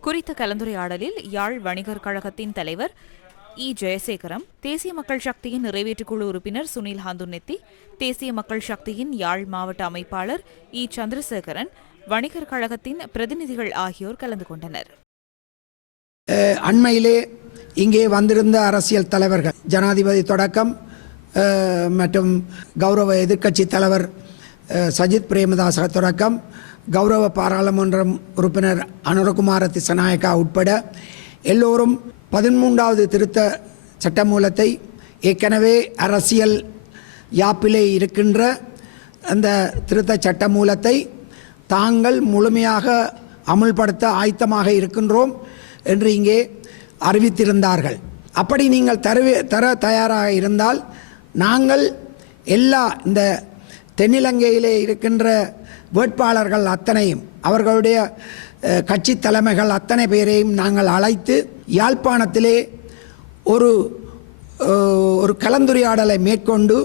குறித்த கலந்துரையாடலில் யாழ் வணிகர் கழகத்தின் தலைவர் இ. ஜெயசேகரம் தேசிய மக்கள் சக்தியின் நிறைவேற்றுக்குழு உறுப்பினர் சுனில் ஹந்துநெத்தி தேசிய மக்கள் சக்தியின் யாழ் மாவட்ட அமைப்பாளர் இ. சந்திரசேகரன் வணிகர் கழகத்தின் பிரதிநிதிகள் ஆகியோர் கலந்து கொண்டனர். அண்மையிலே இங்கே வந்திருந்த அரசியல் தலைவர்கள் ஜனாதிபதி தொடக்கம் மற்றும் கௌரவ எதிர்க்கட்சி தலைவர் சஜித் பிரேமதாச தொடக்கம் கௌரவ பாராளுமன்றம் உறுப்பினர் அனுரகுமார திசநாயக்கா உட்பட எல்லோரும் பதிமூன்றாவது திருத்த சட்டமூலத்தை ஏற்கனவே அரசியல் யாப்பிலே இருக்கின்ற அந்த திருத்த சட்டமூலத்தை தாங்கள் முழுமையாக அமுல்படுத்த ஆயத்தமாக இருக்கின்றோம் என்று இங்கே அறிவித்திருந்தார்கள். அப்படி நீங்கள் தரவே தர தயாராக இருந்தால் நாங்கள் எல்லா இந்த தென்னிலங்கையிலே இருக்கின்ற வேட்பாளர்கள் அத்தனையும் அவர்களுடைய கட்சி தலைமைகள் அத்தனை பேரையும் நாங்கள் அழைத்து யாழ்ப்பாணத்திலே ஒரு ஒரு கலந்துரையாடலை மேற்கொண்டு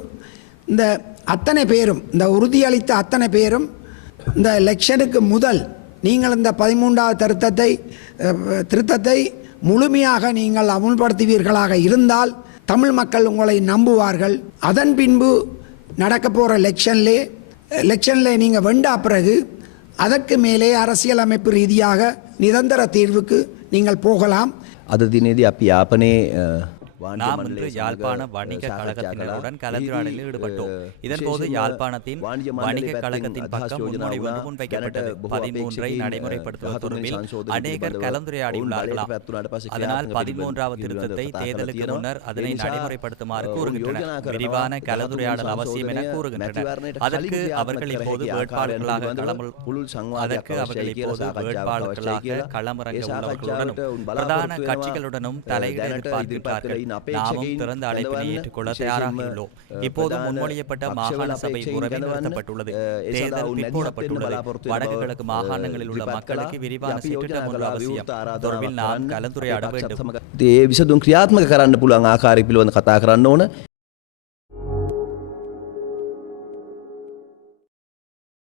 இந்த அத்தனை பேரும் இந்த உறுதியளித்த அத்தனை பேரும் இந்த எலெக்ஷனுக்கு முதல் நீங்கள் இந்த பதிமூன்றாவது திருத்தத்தை திருத்தத்தை முழுமையாக நீங்கள் அமுல்படுத்துவீர்களாக இருந்தால் தமிழ் மக்கள் உங்களை நம்புவார்கள். அதன் பின்பு நடக்க போகிற எலெக்ஷன்லே எலெக்ஷனில் நீங்கள் வெண்டா பிறகு அதற்கு மேலே அரசியலமைப்பு ரீதியாக நிரந்தர தீர்வுக்கு நீங்கள் போகலாம் අද දිනේදී අපි යාපනයේ நாம் இன்று யாழ்ப்பாண வணிக கழகத்தினருடன் கலந்துரையாடலில் ஈடுபட்டோம். இதன்போது யாழ்ப்பாணத்தின் வணிக கழகத்தின் பக்கம் முன்மொழிவு முன்வைக்கப்பட்டது பதிமூன்றை நடைமுறைப்படுத்துவது தொடர்பில் அநேகர் கலந்துரையாடியுள்ளார்களாம் அதனால் பதிமூன்றாவது திருத்தத்தை தேர்தலுக்கு முன்னர் அதனை நடைமுறைப்படுத்துமாறு கூறுகின்றனர். விரிவான கலந்துரையாடல் அவசியம் என கூறுகின்றனர். அதற்கு அவர்கள் இப்போது வேட்பாளர்களாக அதற்கு அவர்கள் இப்போது வேட்பாளர்களாக களமிறங்க உள்ளவர்களுடனும் பிரதான கட்சிகளுடனும் தலையிட எதிர்பார்க்கின்றார்கள் நாமும் திறந்த அழைப்பினை ஏற்றுக்கொள்ள தயாராகியுள்ளோம் இப்போது முன்மொழியப்பட்ட மாகாண சபை முறைமை நிறுத்தப்பட்டுள்ளது தேர்தல் பிற்போடப்பட்டுள்ளது வடக்கு கிழக்கு மாகாணங்களில் உள்ள மக்களுக்கு விரிவான சிற்றிட்டம் ஒன்று அவசியம் தொடர்பில் நாம் கலந்துரையாட வேண்டும் ඒ විසදුම් ක්‍රියාත්මක කරන්න පුළුවන් ආකාරය පිළිබඳ කතා කරන්න ඕන